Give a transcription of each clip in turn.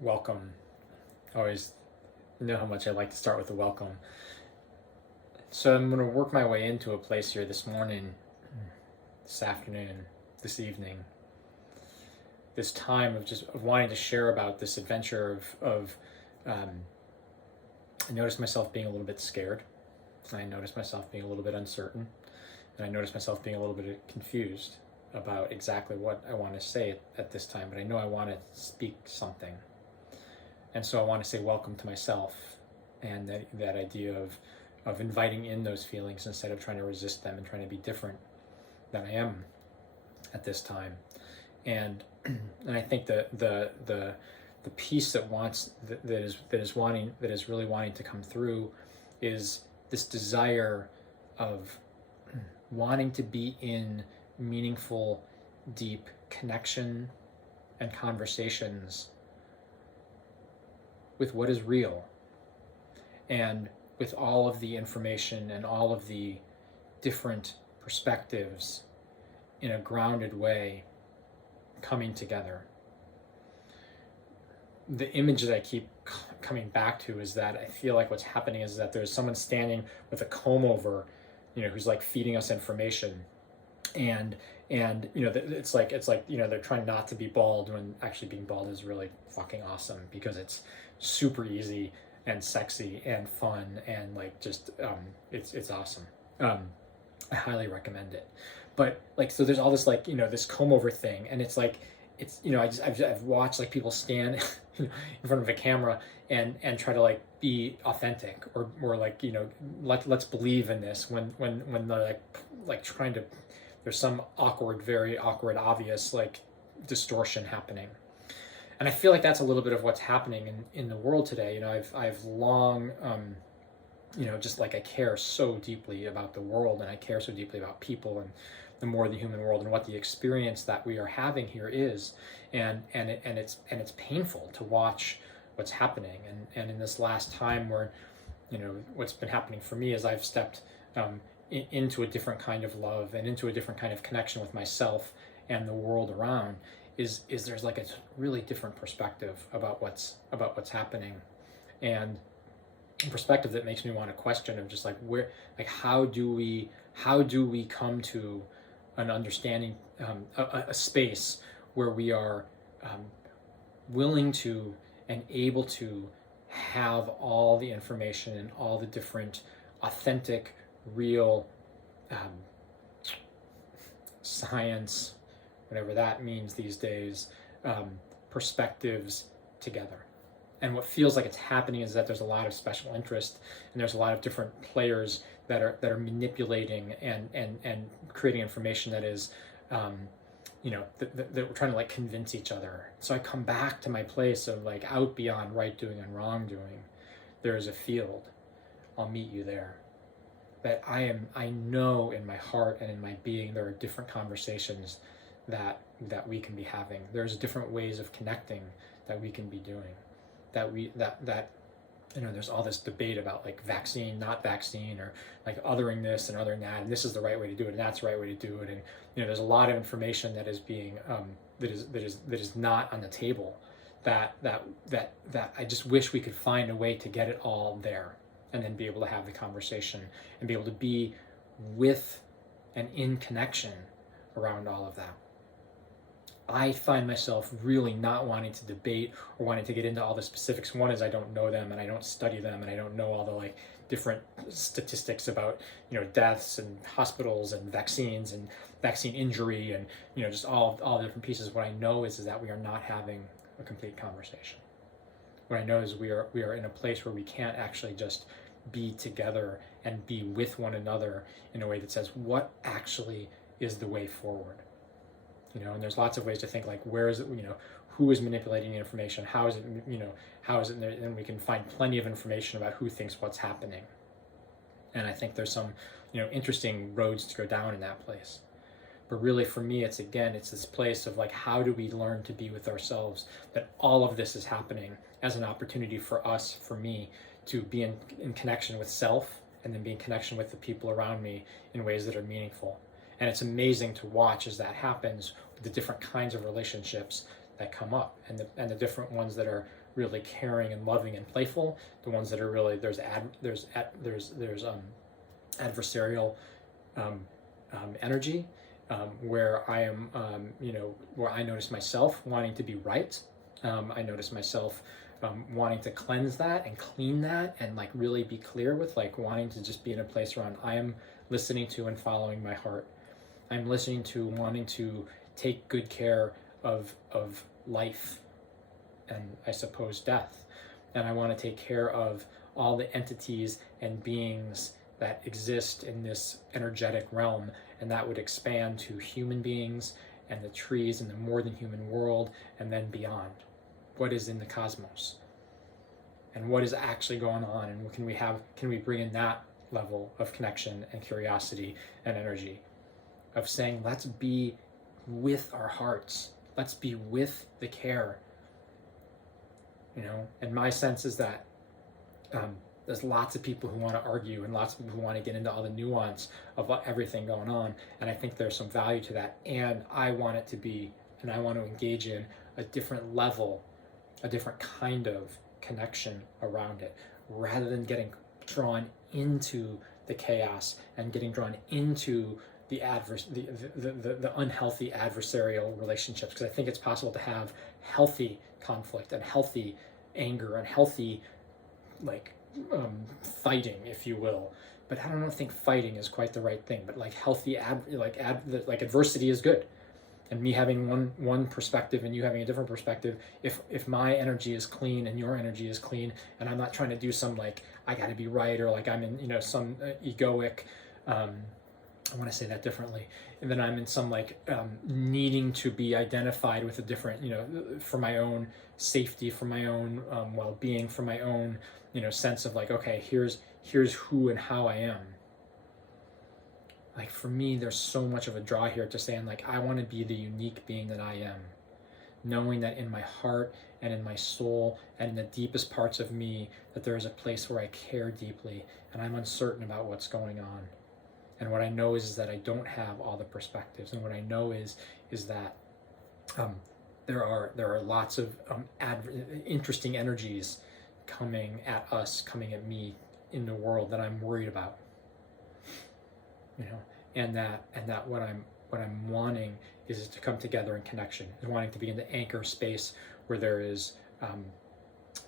welcome. Always know how much I like to start with a welcome. So I'm going to work my way into a place here this morning, this afternoon, this evening, this time of wanting to share about this adventure of I noticed myself being a little bit scared. I noticed myself being a little bit uncertain. And I noticed myself being a little bit confused about exactly what I want to say at this time, but I know I want to speak something. And so I want to say welcome to myself, and that idea of inviting in those feelings instead of trying to resist them and trying to be different than I am at this time. And I think the piece that is really wanting to come through is this desire of wanting to be in meaningful, deep connection and conversations with what is real, and with all of the information and all of the different perspectives in a grounded way coming together. The image that I keep coming back to is that I feel like what's happening is that there's someone standing with a comb over, who's like feeding us information, and it's like they're trying not to be bald when actually being bald is really fucking awesome because it's super easy and sexy and fun and it's awesome. I highly recommend it. But so there's all this this comb over thing, and it's I've watched like people stand in front of a camera and try to be authentic or let's believe in this when they're like trying to, there's some very awkward, obvious distortion happening. And I feel like that's a little bit of what's happening in the world today. I've long I care so deeply about the world, and I care so deeply about people and the more the human world and what the experience that we are having here is, and it's painful to watch what's happening. And in this last time where what's been happening for me is I've stepped into a different kind of love and into a different kind of connection with myself and the world around, is there's a really different perspective about what's happening, and a perspective that makes me want to question of just how do we come to an understanding, a space where we are willing to and able to have all the information and all the different authentic, real science, whatever that means these days, perspectives together. And what feels like it's happening is that there's a lot of special interest, and there's a lot of different players that are manipulating and creating information that is that we're trying to convince each other. So I come back to my place of out beyond right doing and wrong doing, there is a field. I'll meet you there. That I know in my heart and in my being there are different conversations that we can be having. There's different ways of connecting that we can be doing. There's all this debate about vaccine, not vaccine, or othering this and othering that, and this is the right way to do it and that's the right way to do it. And there's a lot of information that is being that is not on the table, that I just wish we could find a way to get it all there, and then be able to have the conversation and be able to be with and in connection around all of that. I find myself really not wanting to debate or wanting to get into all the specifics. One is I don't know them and I don't study them, and I don't know all the different statistics about deaths and hospitals and vaccines and vaccine injury and just all the different pieces. What I know is that we are not having a complete conversation. What I know is we are in a place where we can't actually just be together and be with one another in a way that says what actually is the way forward. And there's lots of ways to think where is it, who is manipulating the information, how is it, and we can find plenty of information about who thinks what's happening. And I think there's some, interesting roads to go down in that place. But really for me, it's this place of how do we learn to be with ourselves, that all of this is happening as an opportunity for us, for me, to be in connection with self, and then be in connection with the people around me in ways that are meaningful. And it's amazing to watch as that happens, the different kinds of relationships that come up, and the different ones that are really caring and loving and playful, the ones that are really there's adversarial energy, where I am, where I notice myself wanting to be right. I notice myself wanting to cleanse that and clean that, and like really be clear with like wanting to just be in a place around I am listening to and following my heart. I'm listening to wanting to take good care of life and I suppose death. And I want to take care of all the entities and beings that exist in this energetic realm, and that would expand to human beings and the trees and the more than human world, and then beyond. What is in the cosmos? And what is actually going on? And can we bring in that level of connection and curiosity and energy of saying, let's be with our hearts. Let's be with the care. And my sense is that there's lots of people who want to argue and lots of people who want to get into all the nuance of everything going on. And I think there's some value to that. And I want it to be, and I want to engage in a different level, a different kind of connection around it, rather than getting drawn into the chaos and getting drawn into the unhealthy adversarial relationships. Because I think it's possible to have healthy conflict and healthy anger and healthy fighting, if you will. But I don't think fighting is quite the right thing. But like healthy adversity is good. And me having one perspective and you having a different perspective, if my energy is clean and your energy is clean, and I'm not trying to do some like I got to be right, or like I'm in some egoic, I want to say that differently, and then I'm in some needing to be identified with a different, for my own safety, for my own well-being, for my own sense of like, okay, here's who and how I am. Like for me, there's so much of a draw here to saying like, I want to be the unique being that I am, knowing that in my heart and in my soul and in the deepest parts of me, that there is a place where I care deeply and I'm uncertain about what's going on. And what I know is that I don't have all the perspectives. And what I know is that there are lots of interesting energies coming at us, coming at me in the world that I'm worried about. And that what I'm wanting is to come together in connection, and wanting to be in the anchor space where there is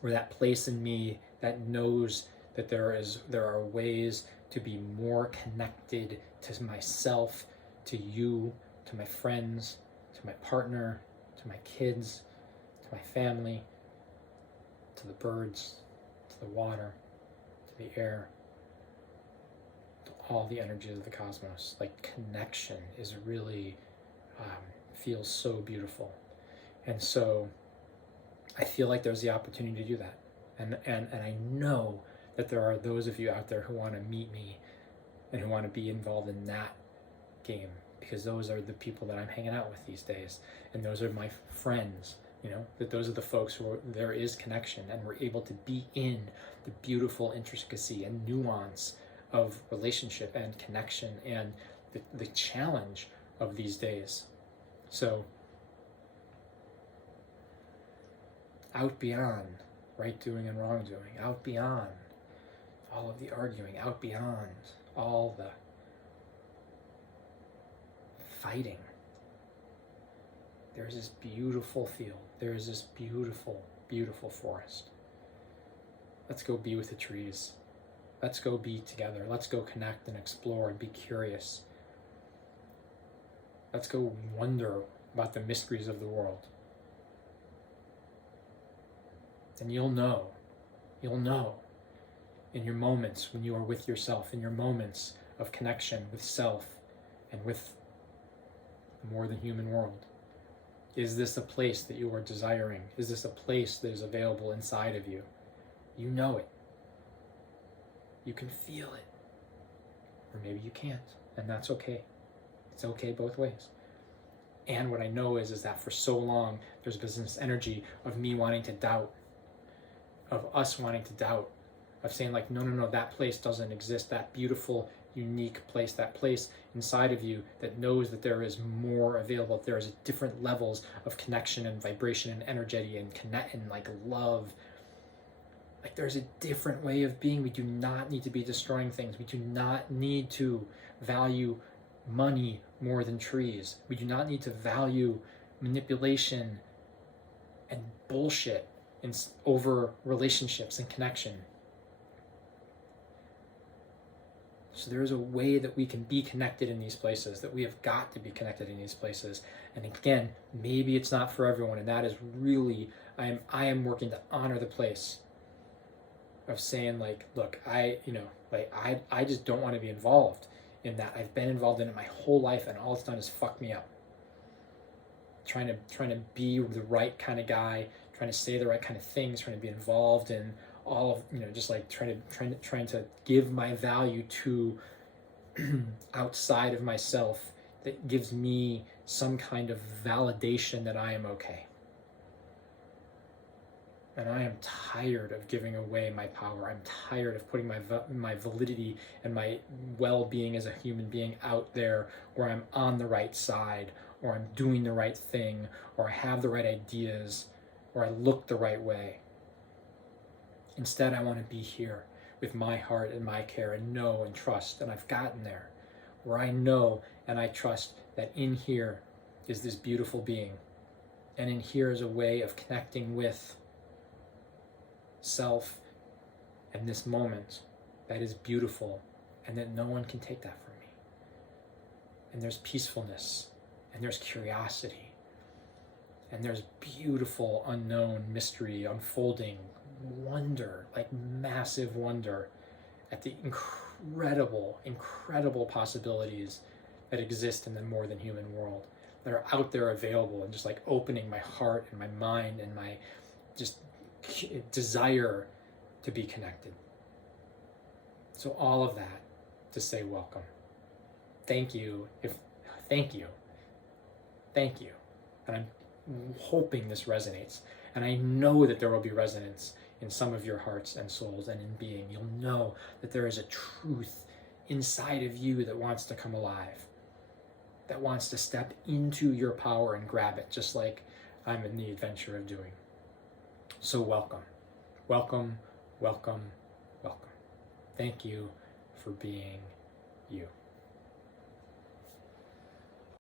where that place in me that knows that there are ways to be more connected to myself, to you, to my friends, to my partner, to my kids, to my family, to the birds, to the water, to the air, to all the energies of the cosmos. Like connection is really feels so beautiful. And so I feel like there's the opportunity to do that. And I know that there are those of you out there who want to meet me and who want to be involved in that game, because those are the people that I'm hanging out with these days, and those are my friends, that those are the folks who there is connection, and we're able to be in the beautiful intricacy and nuance of relationship and connection and the challenge of these days. So out beyond right doing and wrongdoing, out beyond all of the arguing, out beyond all the fighting, there's this beautiful field, there's this beautiful, beautiful forest. Let's go be with the trees. Let's go be together. Let's go connect and explore and be curious. Let's go wonder about the mysteries of the world. And you'll know in your moments when you are with yourself, in your moments of connection with self and with the more than human world. Is this a place that you are desiring? Is this a place that is available inside of you? You know it. You can feel it. Or maybe you can't, and that's okay. It's okay both ways. And what I know is that for so long, there's been this energy of me wanting to doubt, of us wanting to doubt, of saying like, no, that place doesn't exist. That beautiful, unique place, that place inside of you that knows that there is more available, there is different levels of connection and vibration and energy and connect and like love. Like there's a different way of being. We do not need to be destroying things. We do not need to value money more than trees. We do not need to value manipulation and bullshit over relationships and connection. So there is a way that we can be connected in these places, that we have got to be connected in these places. And again, maybe it's not for everyone, and that is really, I am working to honor the place of saying like, look, I just don't want to be involved in that. I've been involved in it my whole life, and all it's done is fuck me up. Trying to be the right kind of guy, trying to say the right kind of things, trying to be involved in all of, just like trying to give my value to outside of myself that gives me some kind of validation that I am okay. And I am tired of giving away my power. I'm tired of putting my validity and my well-being as a human being out there where I'm on the right side, or I'm doing the right thing, or I have the right ideas, or I look the right way. Instead, I want to be here with my heart and my care and know and trust, and I've gotten there, where I know and I trust that in here is this beautiful being, and in here is a way of connecting with self and this moment that is beautiful, and that no one can take that from me. And there's peacefulness, and there's curiosity, and there's beautiful unknown mystery unfolding, wonder, like massive wonder at the incredible possibilities that exist in the more than human world, that are out there available, and just like opening my heart and my mind and my just desire to be connected. So all of that to say welcome. Thank you. Thank you. And I'm hoping this resonates. And I know that there will be resonance in some of your hearts and souls and in being. You'll know that there is a truth inside of you that wants to come alive, that wants to step into your power and grab it, just like I'm in the adventure of doing. So welcome. Thank you for being you.